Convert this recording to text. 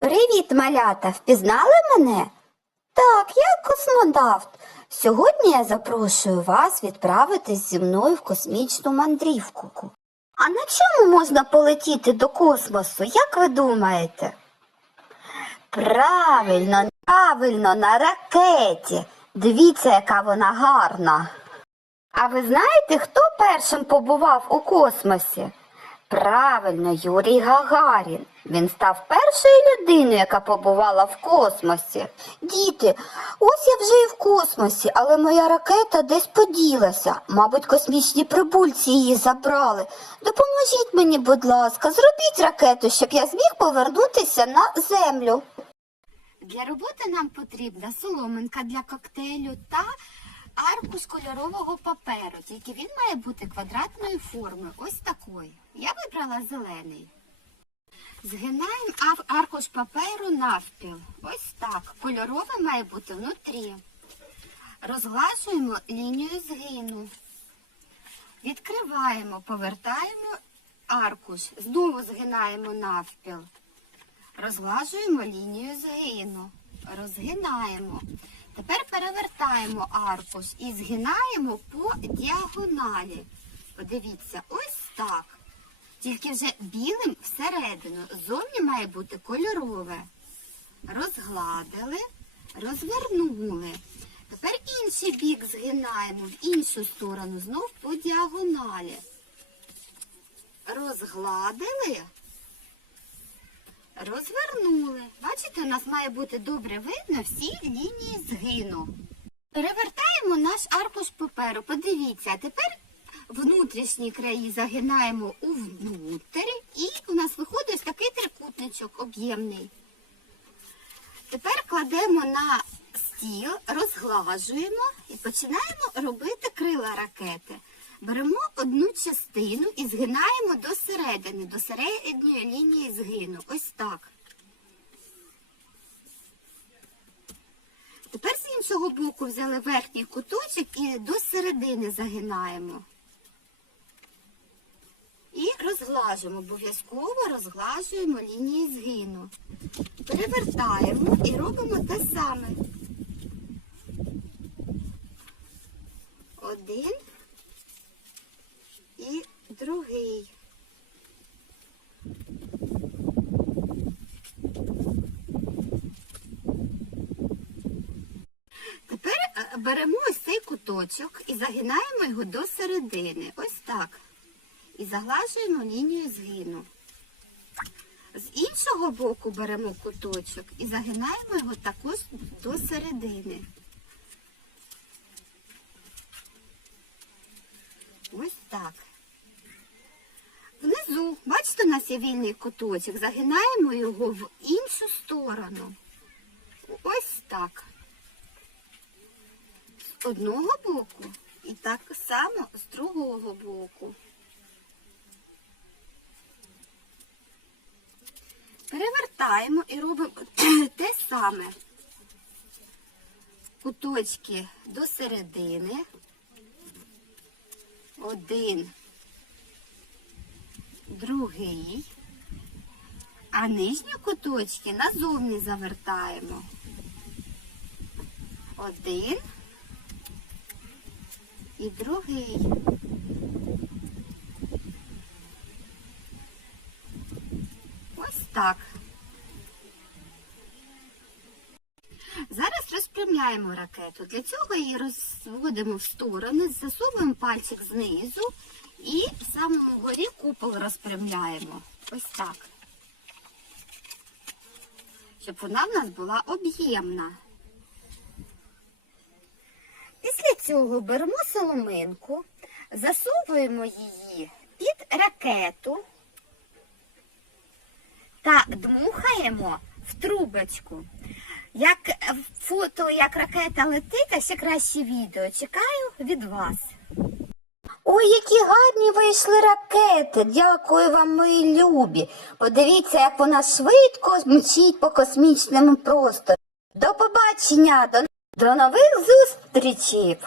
Привіт, малята! Впізнали мене? Так, я космонавт. Сьогодні я запрошую вас відправитись зі мною в космічну мандрівку. А на чому можна полетіти до космосу, як ви думаєте? Правильно, правильно, на ракеті. Дивіться, яка вона гарна. А ви знаєте, хто першим побував у космосі? Правильно, Юрій Гагарін. Він став першою людиною, яка побувала в космосі. Діти, ось я вже і в космосі, але моя ракета десь поділася. Мабуть, космічні прибульці її забрали. Допоможіть мені, будь ласка, зробіть ракету, щоб я зміг повернутися на землю. Для роботи нам потрібна соломинка для коктейлю та аркуш кольорового паперу, тільки він має бути квадратної форми, ось такої. Я вибрала зелений. Згинаємо аркуш паперу навпіл. Ось так. Кольорове має бути внутрі. Розглажуємо лінію згину. Відкриваємо, повертаємо аркуш. Знову згинаємо навпіл. Розглажуємо лінію згину. Розгинаємо. Тепер перевертаємо аркуш і згинаємо по діагоналі. Подивіться, ось так. Тільки вже білим всередину. Зовні має бути кольорове. Розгладили, розвернули. Тепер інший бік згинаємо в іншу сторону, знов по діагоналі. Розгладили, розвернули. Бачите, у нас має бути добре видно всі лінії згину. Перевертаємо наш аркуш паперу. Подивіться, тепер внутрішні краї загинаємо увнутрі, і у нас виходить ось такий трикутничок об'ємний. Тепер кладемо на стіл, розглажуємо і починаємо робити крила ракети. Беремо одну частину і згинаємо до середини, до середньої лінії згину. Ось так. Тепер з іншого боку взяли верхній куточок і до середини загинаємо. І розглажуємо, обов'язково розглажуємо лінії згину. Перевертаємо і робимо те саме. Один і другий. Тепер е, беремо ось цей куточок і загинаємо його до середини. Ось так. І заглажуємо лінію згину. З іншого боку беремо куточок і загинаємо його також до середини. Ось так. Внизу, бачите, у нас є вільний куточок, загинаємо його в іншу сторону. Ось так. Одного боку і так само з другого боку. Перевертаємо і робимо те саме. Куточки до середини. Один, другий. А нижні куточки назовні завертаємо. Один і другий. Ось так. Зараз розпрямляємо ракету. Для цього її розводимо в сторони, засовуємо пальчик знизу і в самому горі купол розпрямляємо. Ось так. Щоб вона в нас була об'ємна. Цього беремо соломинку, засовуємо її під ракету та дмухаємо в трубочку. Як фото, як ракета летить, а ще краще відео. Чекаю від вас. Ой, які гарні вийшли ракети. Дякую вам, мої любі. Подивіться, як вона швидко мчить по космічному простору. До побачення, до, до нових зустрічей.